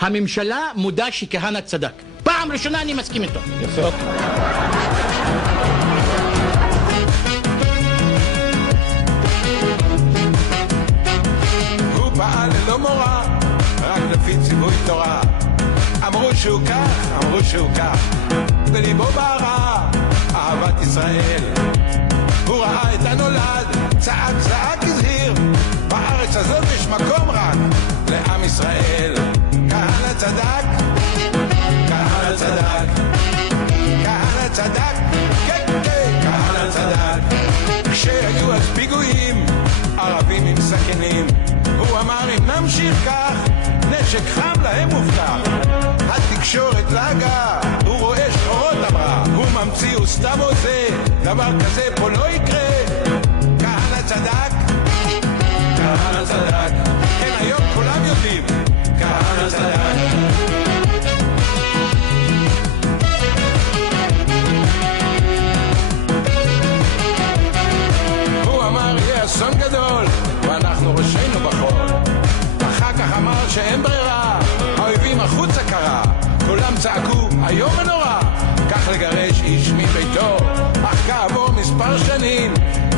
הממשלה מודה שכהנא צדק. פעם ראשונה אני מסכים איתו. יפה. הוא פעל ללא מורא, רק לפי ציווי תורה. אמרו שהוא כך, בליבו בערה, אהבת ישראל. הוא ראה את הנולד, צעק, הזהיר, בארץ הזאת יש מקום רק לעם ישראל. כהנא צדק, כהנא צדק, כהנא צדק. כשהיו אז פיגועים, ערבים עם סכינים, הוא אמר אם נמשיך כך, נשק חם להם מובטח. התקשורת להגה, הוא רואה שחורות אמרה, הוא ממציא הוא סתם עושה, דבר כזה פה לא יקרה. כהנא צדק, כן היום כולם יודעים, כהנא צדק. הוא אמר יהיה אסון גדול, ואנחנו ראשינו בחול. אחר כך אמר שאין ברירה, האויבים החוצה קרה, כולם צעקו היום ונורא, כך לגרש איש מביתו. אך כעבור מספר שנים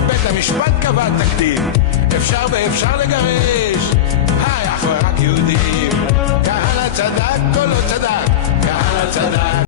בית המשפט קבע תקדים, אפשר ואפשר לגרש, אך ורק יהודים. כהנא צדק או לא צדק? כהנא צדק.